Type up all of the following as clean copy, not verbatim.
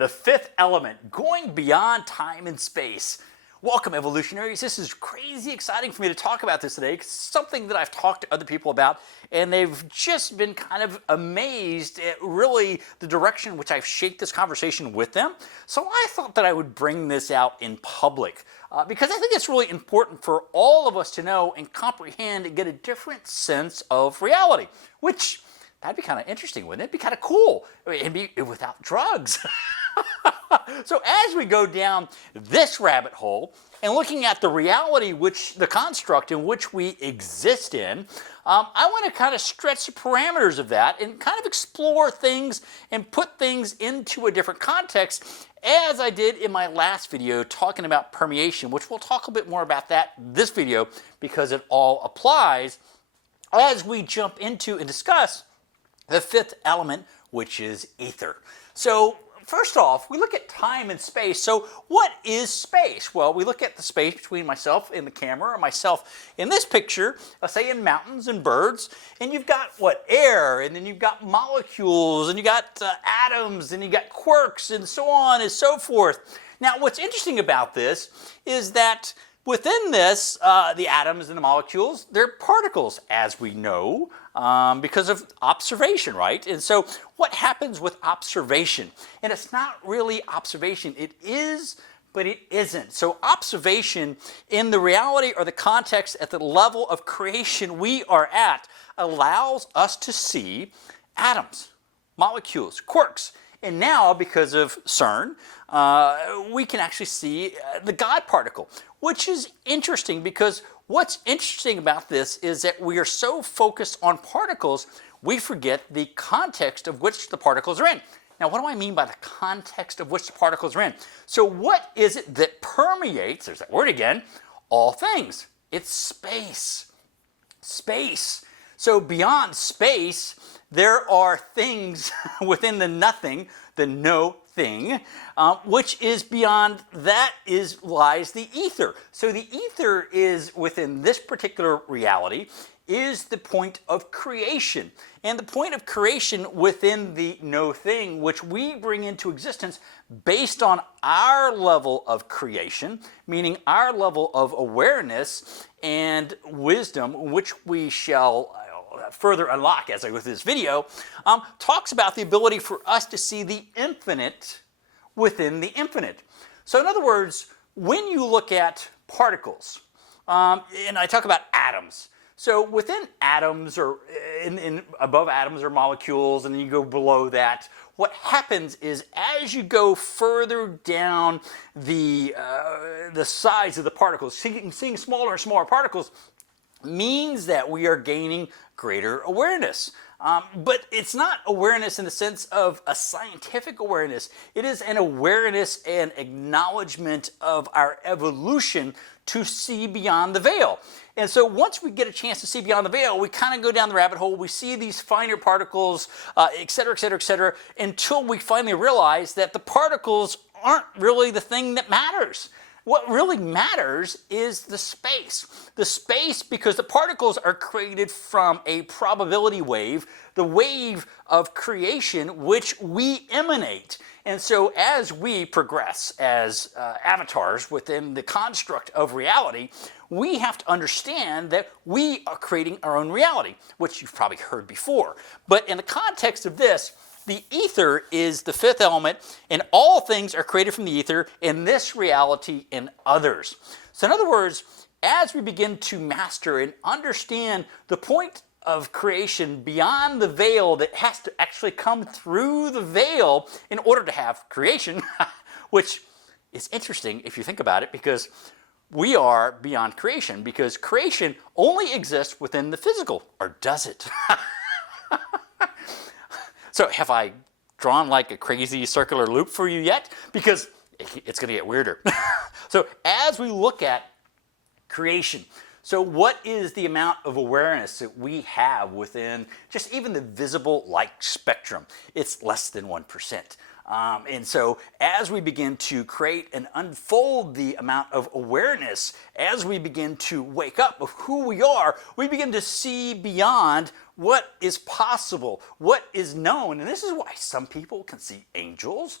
the fifth element, going beyond time and space. Welcome, evolutionaries. This is crazy exciting for me to talk about this today because it's something that I've talked to other people about, and they've just been kind of amazed at really the direction in which I've shaped this conversation with them. So I thought that I would bring this out in public because I think it's really important for all of us to know and comprehend and get a different sense of reality, which that'd be kind of interesting, wouldn't it? It'd be kind of cool. It'd be without drugs. So as we go down this rabbit hole and looking at the reality, the construct in which we exist in, I want to kind of stretch the parameters of that and kind of explore things and put things into a different context, as I did in my last video talking about permeation, which we'll talk a bit more about that this video because it all applies as we jump into and discuss the fifth element, which is ether. So first off, we look at time and space. So what is space? Well, we look at the space between myself and the camera, or myself in this picture, let's say in mountains and birds, and you've got what? Air, and then you've got molecules, and you got atoms, and you got quarks, and so on and so forth. Now, what's interesting about this is that within this, the atoms and the molecules, they're particles, as we know, because of observation, right? And so what happens with observation? And it's not really observation. It is, but it isn't. So observation in the reality or the context at the level of creation we are at allows us to see atoms, molecules, quarks. And now, because of CERN, we can actually see the God particle, which is interesting because what's interesting about this is that we are so focused on particles, we forget the context of which the particles are in. Now, what do I mean by the context of which the particles are in? So what is it that permeates, there's that word again, all things? It's space. Space. So beyond space, there are things within the nothing, the no thing, which is beyond that lies the ether. So the ether is within this particular reality is the point of creation. And the point of creation within the no thing, which we bring into existence based on our level of creation, meaning our level of awareness and wisdom, which we shall further unlock as I go through this video, talks about the ability for us to see the infinite within the infinite. So in other words, when you look at particles, and I talk about atoms, so within atoms or above atoms are molecules, and then you go below that, what happens is as you go further down the size of the particles, seeing smaller and smaller particles, means that we are gaining greater awareness. But it's not awareness in the sense of a scientific awareness. It is an awareness and acknowledgement of our evolution to see beyond the veil. And so once we get a chance to see beyond the veil, we kind of go down the rabbit hole. We see these finer particles, et cetera, et cetera, et cetera, until we finally realize that the particles aren't really the thing that matters. What really matters is the space. The space, because the particles are created from a probability wave, the wave of creation which we emanate. And so as we progress as avatars within the construct of reality, we have to understand that we are creating our own reality, which you've probably heard before. But in the context of this, the ether is the fifth element, and all things are created from the ether in this reality and others. So in other words, as we begin to master and understand the point of creation beyond the veil that has to actually come through the veil in order to have creation, which is interesting if you think about it, because we are beyond creation, because creation only exists within the physical, or does it? So have I drawn like a crazy circular loop for you yet? Because it's going to get weirder. So as we look at creation, so what is the amount of awareness that we have within just even the visible light spectrum? It's less than 1%. And so as we begin to create and unfold the amount of awareness, as we begin to wake up of who we are, we begin to see beyond what is possible, what is known. And this is why some people can see angels,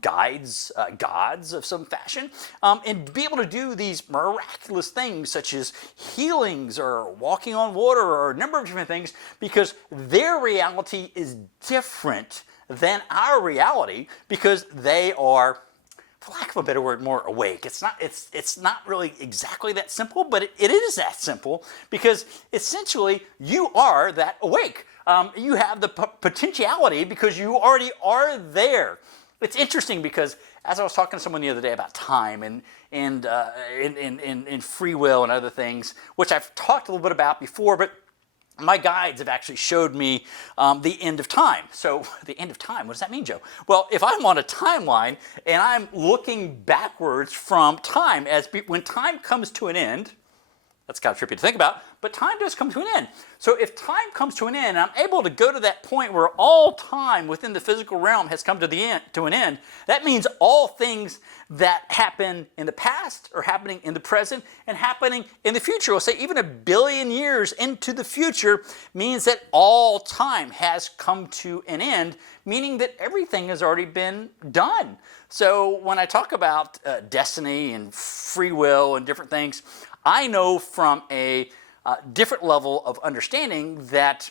guides, gods of some fashion, and be able to do these miraculous things such as healings or walking on water or a number of different things, because their reality is different than our reality, because they are, for lack of a better word, more awake. It's not really exactly that simple, but it is that simple, because essentially you are that awake. You have the potentiality because you already are there. It's interesting because as I was talking to someone the other day about time and free will and other things, which I've talked a little bit about before, but my guides have actually showed me the end of time. So the end of time, what does that mean, Joe? Well, if I'm on a timeline and I'm looking backwards from time, when time comes to an end, that's kind of trippy to think about, but time does come to an end. So if time comes to an end, and I'm able to go to that point where all time within the physical realm has come to an end, that means all things that happen in the past are happening in the present and happening in the future. We'll say even 1 billion years into the future means that all time has come to an end, meaning that everything has already been done. So when I talk about destiny and free will and different things, I know from a different level of understanding that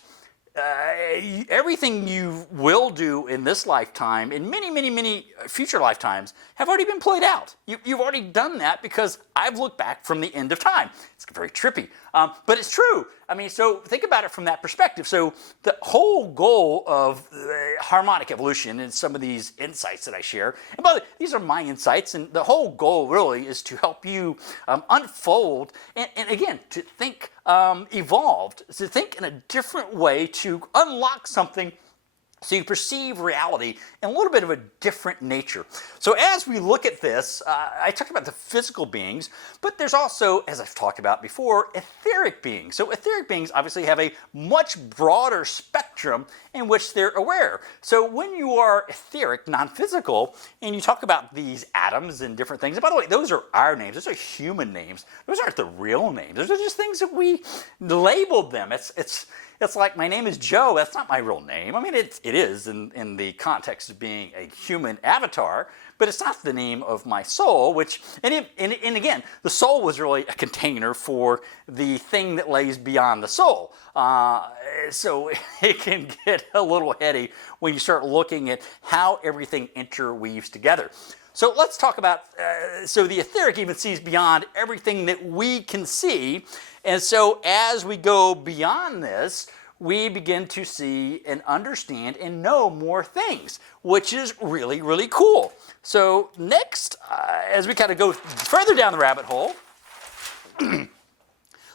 everything you will do in this lifetime, in many, many, many future lifetimes, have already been played out. You've already done that because I've looked back from the end of time. It's very trippy, but it's true. I mean, so think about it from that perspective. So the whole goal of harmonic evolution and some of these insights that I share, and by the way, these are my insights, and the whole goal really is to help you unfold and again, to think evolved, to think in a different way, to unlock something so you perceive reality in a little bit of a different nature. So as we look at this, I talked about the physical beings, but there's also, as I've talked about before, etheric beings. So etheric beings obviously have a much broader spectrum in which they're aware. So when you are etheric, non-physical, and you talk about these atoms and different things, and by the way, those are our names. Those are human names. Those aren't the real names. Those are just things that we labeled them. It's like, my name is Joe. That's not my real name. I mean, it is in the context of being a human avatar, but it's not the name of my soul, which, and again, the soul was really a container for the thing that lays beyond the soul. So it can get a little heady when you start looking at how everything interweaves together. So let's talk about, so the etheric even sees beyond everything that we can see. And so as we go beyond this, we begin to see and understand and know more things, which is really, really cool. So next, as we kind of go further down the rabbit hole,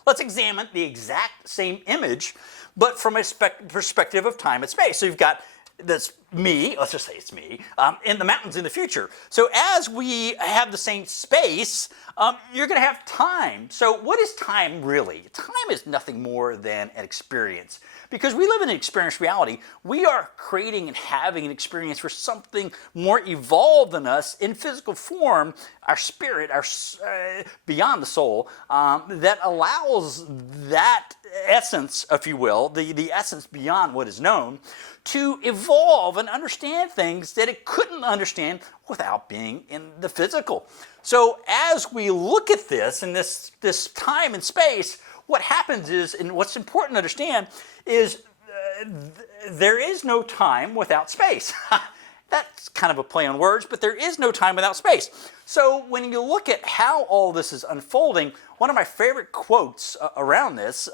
let's examine the exact same image, but from a perspective of time and space. So you've got this me, let's just say it's me, in the mountains in the future. So as we have the same space, you're going to have time. So what is time really? Time is nothing more than an experience. Because we live in an experienced reality, we are creating and having an experience for something more evolved than us in physical form, our spirit, our beyond the soul, that allows that essence, if you will, the essence beyond what is known, to evolve and understand things that it couldn't understand without being in the physical. So as we look at this in this time and space, what happens is, and what's important to understand is there is no time without space. That's kind of a play on words, but there is no time without space. So when you look at how all this is unfolding, one of my favorite quotes around this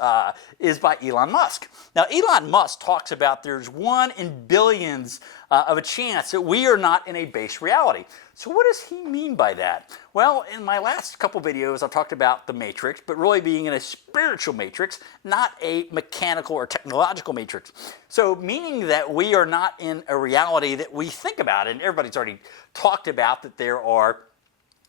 is by Elon Musk. Now, Elon Musk talks about there's 1 in billions of a chance that we are not in a base reality. So what does he mean by that? Well, in my last couple videos, I've talked about the matrix, but really being in a spiritual matrix, not a mechanical or technological matrix. So meaning that we are not in a reality that we think about, and everybody's already talked about that there are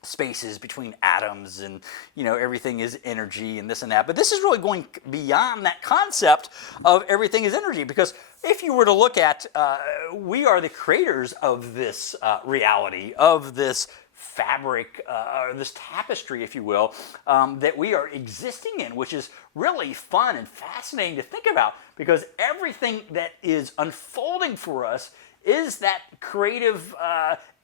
spaces between atoms, and everything is energy and this and that. But this is really going beyond that concept of everything is energy, because if you were to look at, we are the creators of this reality, of this fabric, or this tapestry, if you will, that we are existing in, which is really fun and fascinating to think about, because everything that is unfolding for us is that creative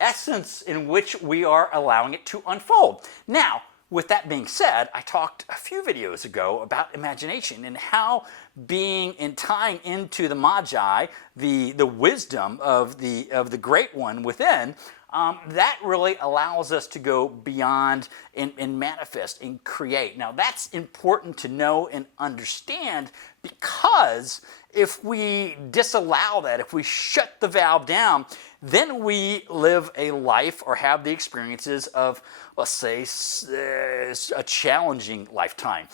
essence in which we are allowing it to unfold. Now, with that being said, I talked a few videos ago about imagination and how being and tying into the magi, the wisdom of the great one within, that really allows us to go beyond and manifest and create. Now, that's important to know and understand, because if we disallow that, if we shut the valve down, then we live a life or have the experiences of, let's say, a challenging lifetime,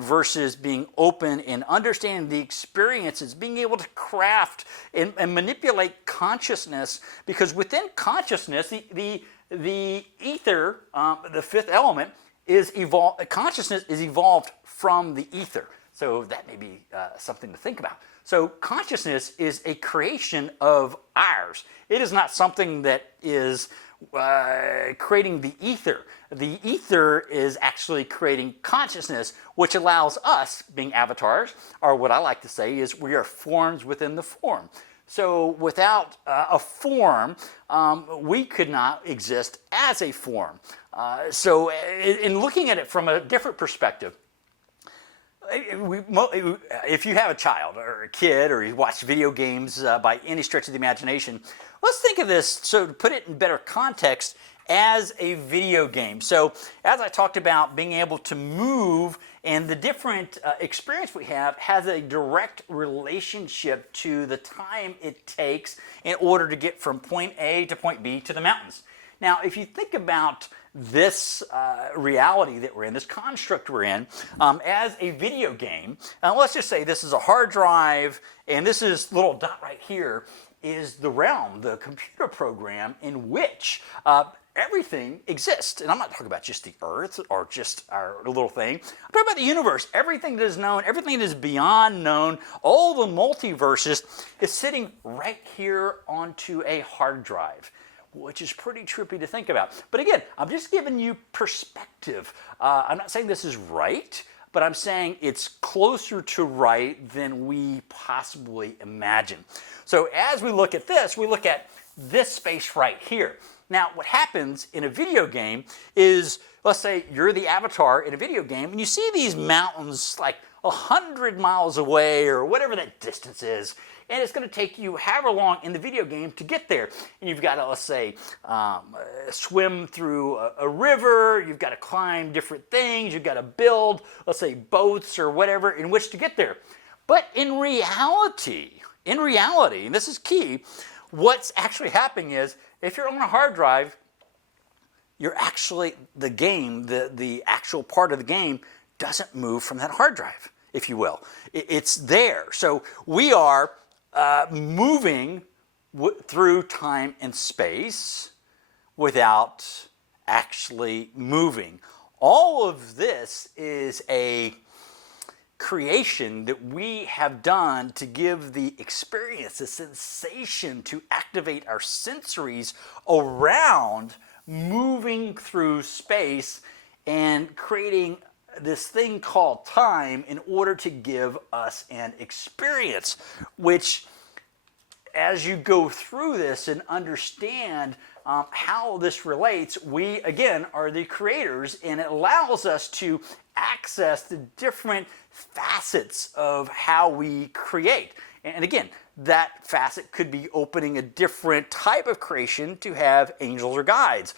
versus being open and understanding the experiences, being able to craft and manipulate consciousness, because within consciousness, the ether, the fifth element, is evolved. Consciousness is evolved from the ether. So that may be something to think about. So consciousness is a creation of ours. It is not something that is creating the ether. The ether is actually creating consciousness, which allows us, being avatars, or what I like to say is we are forms within the form. So without a form, we could not exist as a form. So in looking at it from a different perspective, if you have a child or a kid, or you watch video games by any stretch of the imagination, let's think of this, so to put it in better context, as a video game. So as I talked about being able to move, and the different experience we have has a direct relationship to the time it takes in order to get from point A to point B to the mountains. Now, if you think about this reality that we're in, this construct we're in, as a video game, let's just say this is a hard drive, and this is little dot right here is the realm, the computer program in which everything exists. And I'm not talking about just the earth or just our little thing. I'm talking about the universe. Everything that is known, everything that is beyond known, all the multiverses is sitting right here onto a hard drive, which is pretty trippy to think about. But again, I'm just giving you perspective. I'm not saying this is right, but I'm saying it's closer to right than we possibly imagine. So as we look at this, we look at this space right here. Now, what happens in a video game is, let's say you're the avatar in a video game, and you see these mountains like 100 miles away, or whatever that distance is, and it's going to take you however long in the video game to get there. And you've got to, let's say, swim through a river, you've got to climb different things, you've got to build, let's say, boats or whatever in which to get there. But in reality, and this is key, what's actually happening is, if you're on a hard drive, you're actually, the game, the actual part of the game doesn't move from that hard drive, if you will. It's there. So we are moving through time and space without actually moving. All of this is a creation that we have done to give the experience, the sensation, to activate our sensories around moving through space and creating this thing called time in order to give us an experience, which, as you go through this and understand how this relates, we, again, are the creators, and it allows us to access the different facets of how we create. And again, that facet could be opening a different type of creation to have angels or guides,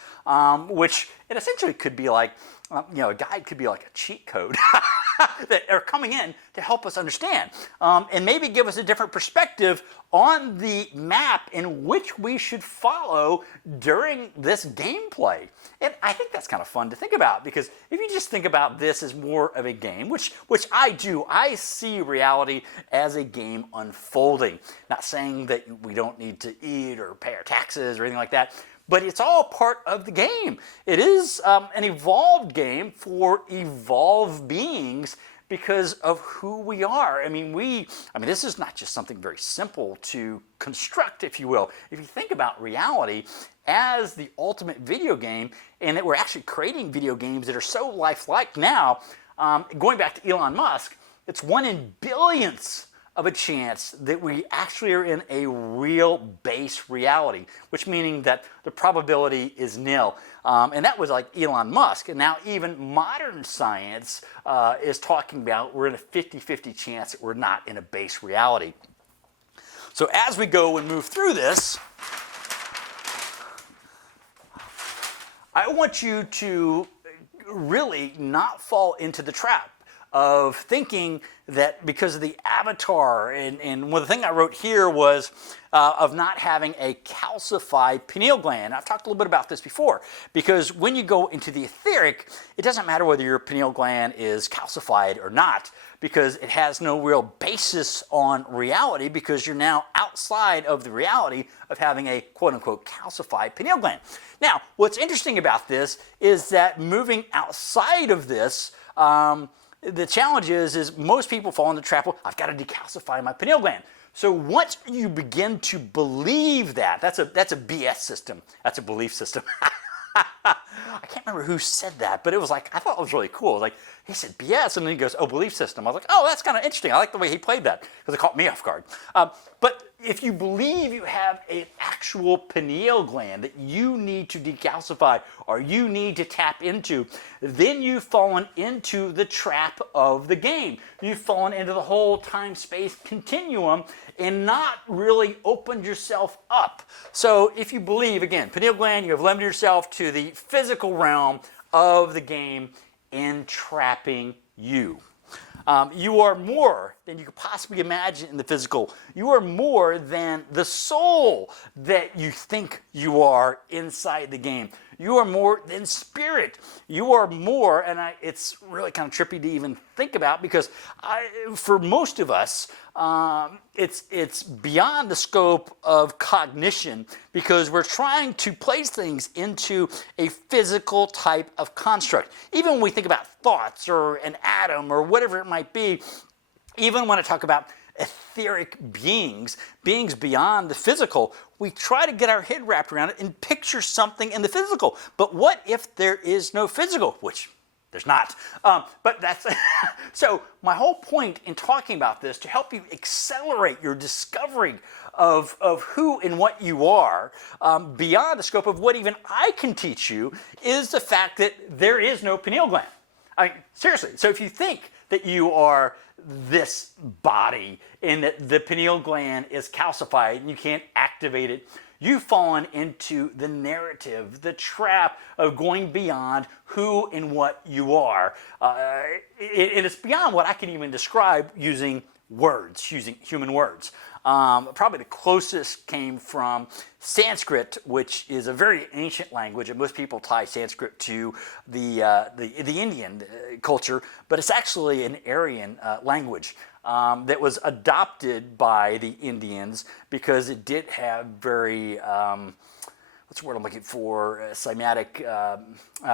which it essentially could be like, a guide could be like a cheat code that are coming in to help us understand, and maybe give us a different perspective on the map in which we should follow during this gameplay. And I think that's kind of fun to think about, because if you just think about this as more of a game, which I do, I see reality as a game unfolding. Not saying that we don't need to eat or pay our taxes or anything like that, but it's all part of the game. It is an evolved game for evolved beings because of who we are. I mean, this is not just something very simple to construct, if you will. If you think about reality as the ultimate video game, and that we're actually creating video games that are so lifelike now, going back to Elon Musk, it's 1 in billions of a chance that we actually are in a real base reality, which meaning that the probability is nil. And that was like Elon Musk. And now even modern science is talking about we're in a 50-50 chance that we're not in a base reality. So as we go and move through this, I want you to really not fall into the trap of thinking that because of the avatar, and one of the things I wrote here was of not having a calcified pineal gland. I've talked a little bit about this before, because when you go into the etheric, it doesn't matter whether your pineal gland is calcified or not, because it has no real basis on reality, because you're now outside of the reality of having a quote-unquote calcified pineal gland. Now, what's interesting about this is that moving outside of this, the challenge is most people fall in the trap of, I've got to decalcify my pineal gland. So once you begin to believe that, that's a BS system. That's a belief system. I can't remember who said that, but it was like, I thought it was really cool. It was like, he said BS, and then he goes, oh, belief system. I was like, oh, that's kind of interesting. I like the way he played that, because it caught me off guard. But if you believe you have an actual pineal gland that you need to decalcify or you need to tap into, then you've fallen into the trap of the game. You've fallen into the whole time-space continuum and not really opened yourself up. So if you believe, again, pineal gland, you have limited yourself to the physical realm of the game, entrapping you. You are more than you could possibly imagine in the physical. You are more than the soul that you think you are inside the game. You are more than spirit. You are more, and it's really kind of trippy to even think about, because for most of us, it's beyond the scope of cognition, because we're trying to place things into a physical type of construct. Even when we think about thoughts or an atom or whatever it might be, even when I talk about etheric beings beyond the physical, we try to get our head wrapped around it and picture something in the physical. But what if there is no physical? Which there's not. But that's so my whole point in talking about this, to help you accelerate your discovery of who and what you are, beyond the scope of what even I can teach you, is the fact that there is no pineal gland. I mean, seriously. So if you think that you are this body and that the pineal gland is calcified and you can't activate it, you've fallen into the narrative, the trap of going beyond who and what you are. It's beyond what I can even describe using words, using human words. Probably the closest came from Sanskrit, which is a very ancient language, and most people tie Sanskrit to the Indian culture, but it's actually an Aryan language that was adopted by the Indians because it did have very what's the word I'm looking for? Cymatic,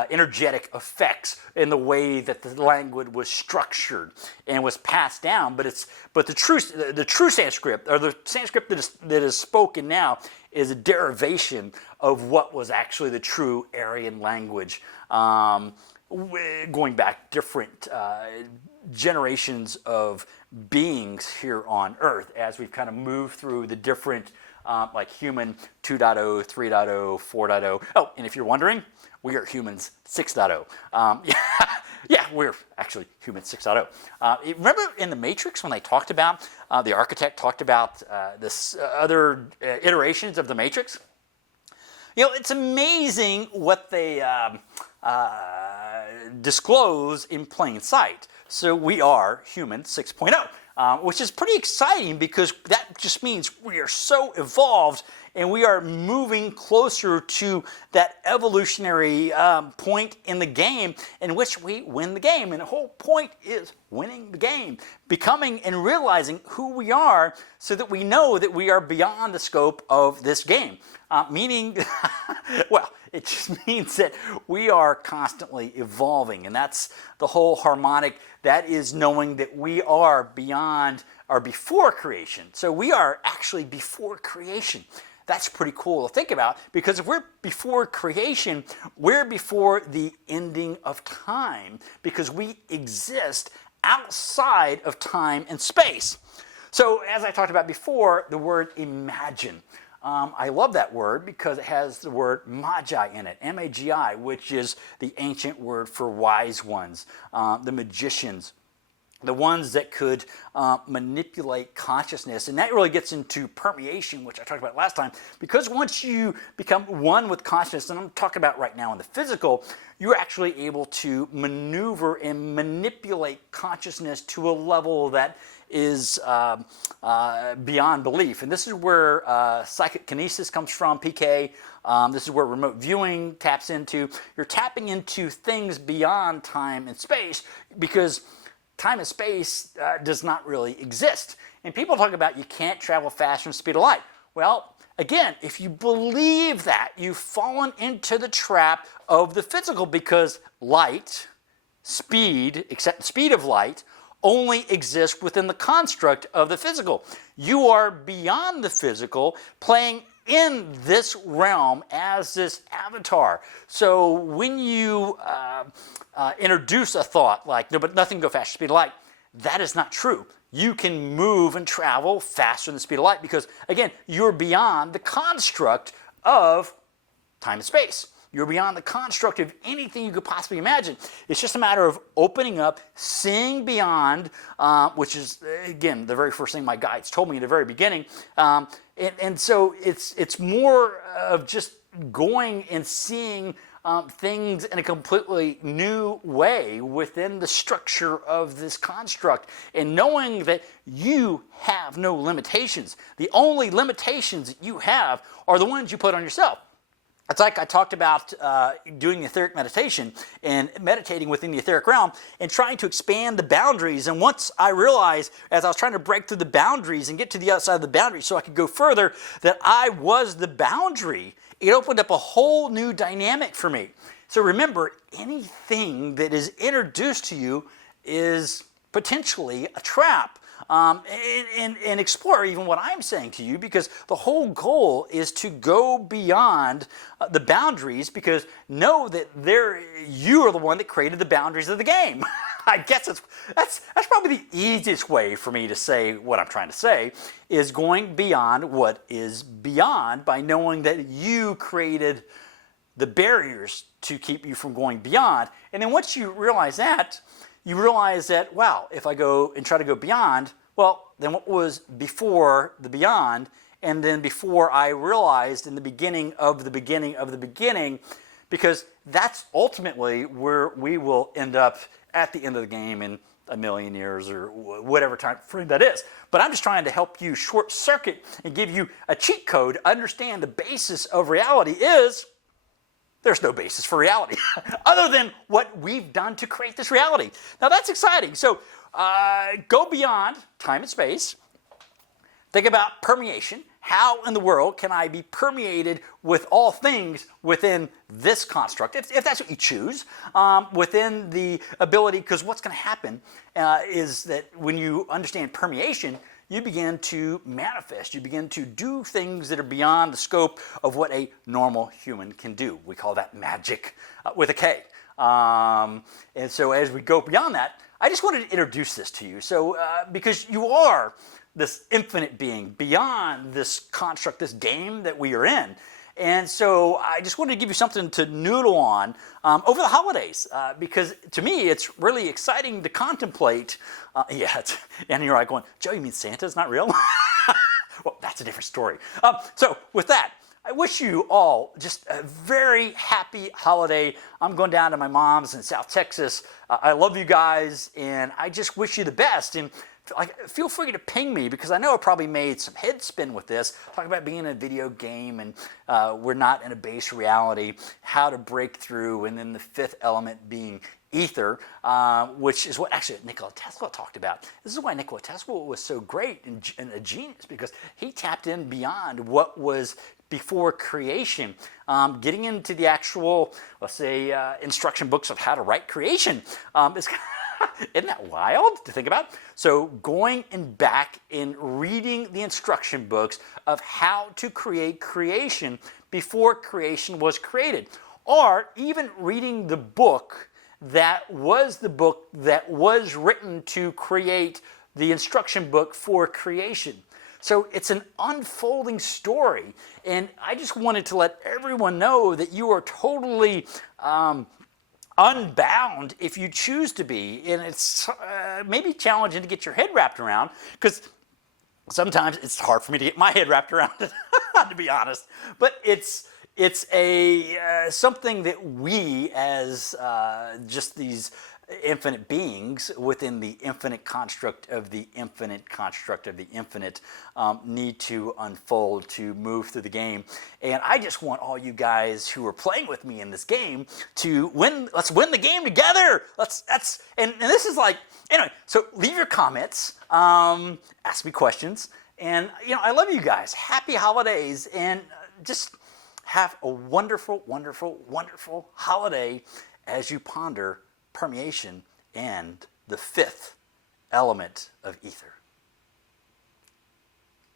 energetic effects in the way that the language was structured and was passed down. But the true Sanskrit, or the Sanskrit that is spoken now, is a derivation of what was actually the true Aryan language, going back different generations of beings here on Earth as we've kind of moved through the different like human 2.0, 3.0, 4.0. Oh, and if you're wondering, we are humans 6.0. Yeah, we're actually humans 6.0. Remember in The Matrix when they talked about, the architect talked about this other iterations of The Matrix? You know, it's amazing what they disclose in plain sight. So we are human 6.0. which is pretty exciting because that just means we are so evolved and we are moving closer to that evolutionary point in the game in which we win the game. And the whole point is winning the game, becoming and realizing who we are so that we know that we are beyond the scope of this game. Meaning, well, it just means that we are constantly evolving, and that's the whole harmonic. That is knowing that we are beyond or before creation. So we are actually before creation. That's pretty cool to think about, because if we're before creation, we're before the ending of time, because we exist outside of time and space. So as I talked about before, the word imagine. I love that word because it has the word magi in it, M-A-G-I, which is the ancient word for wise ones, the magicians, the ones that could manipulate consciousness. And that really gets into permeation, which I talked about last time, because once you become one with consciousness, and I'm talking about right now in the physical, you're actually able to maneuver and manipulate consciousness to a level that is beyond belief. And this is where Psychokinesis comes from, PK. This is where remote viewing taps into. You're tapping into things beyond time and space, because time and space does not really exist. And people talk about you can't travel faster than the speed of light. Well, again, if you believe that, you've fallen into the trap of the physical, because light, speed, except the speed of light, only exists within the construct of the physical. You are beyond the physical, playing in this realm as this avatar. So when you introduce a thought like, no, but nothing can go faster than the speed of light, that is not true. You can move and travel faster than the speed of light because, again, you're beyond the construct of time and space. You're beyond the construct of anything you could possibly imagine. It's just a matter of opening up, seeing beyond, which is, again, the very first thing my guides told me in the very beginning. And so it's more of just going and seeing things in a completely new way within the structure of this construct, and knowing that you have no limitations. The only limitations that you have are the ones you put on yourself. It's like I talked about doing etheric meditation and meditating within the etheric realm and trying to expand the boundaries. And once I realized, as I was trying to break through the boundaries and get to the other side of the boundary so I could go further, that I was the boundary, it opened up a whole new dynamic for me. So remember, anything that is introduced to you is potentially a trap. And explore even what I'm saying to you, because the whole goal is to go beyond the boundaries, because know that you are the one that created the boundaries of the game. I guess that's probably the easiest way for me to say what I'm trying to say, is going beyond what is beyond by knowing that you created the barriers to keep you from going beyond. And then once you realize that, you realize that, wow, if I go and try to go beyond, well, then what was before the beyond, and then before I realized in the beginning of the beginning of the beginning, because that's ultimately where we will end up at the end of the game in a million years or whatever time frame that is. But I'm just trying to help you short circuit and give you a cheat code to understand the basis of reality is there's no basis for reality other than what we've done to create this reality. Now that's exciting. So go beyond time and space. Think about permeation. How in the world can I be permeated with all things within this construct, if that's what you choose, within the ability, because what's going to happen is that when you understand permeation, you begin to manifest. You begin to do things that are beyond the scope of what a normal human can do. We call that magic with a K. And so as we go beyond that, I just wanted to introduce this to you. So because you are this infinite being beyond this construct, this game that we are in. And so I just wanted to give you something to noodle on over the holidays, because to me it's really exciting to contemplate. And you're like going, Joe, you mean Santa's not real? Well, that's a different story. So with that, I wish you all just a very happy holiday. I'm going down to my mom's in South Texas. I love you guys, and I just wish you the best. And feel free to ping me, because I know I probably made some head spin with this, talking about being in a video game and we're not in a base reality, how to break through, and then the fifth element being ether, which is what actually Nikola Tesla talked about. This is why Nikola Tesla was so great and a genius, because he tapped in beyond what was before creation, getting into the actual, let's say, instruction books of how to write creation. Isn't that wild to think about? So going back and reading the instruction books of how to create creation before creation was created, or even reading the book that was written to create the instruction book for creation. So it's an unfolding story, and I just wanted to let everyone know that you are totally unbound if you choose to be, and it's maybe challenging to get your head wrapped around, because sometimes it's hard for me to get my head wrapped around it, to be honest. But it's a something that we, as just these infinite beings within the infinite construct of the infinite construct of the infinite, need to unfold to move through the game. And I just want all you guys who are playing with me in this game to win. Let's win the game together. And this is like, anyway, so leave your comments, ask me questions, and I love you guys. Happy holidays, and just have a wonderful, wonderful, wonderful holiday as you ponder permeation and the fifth element of ether.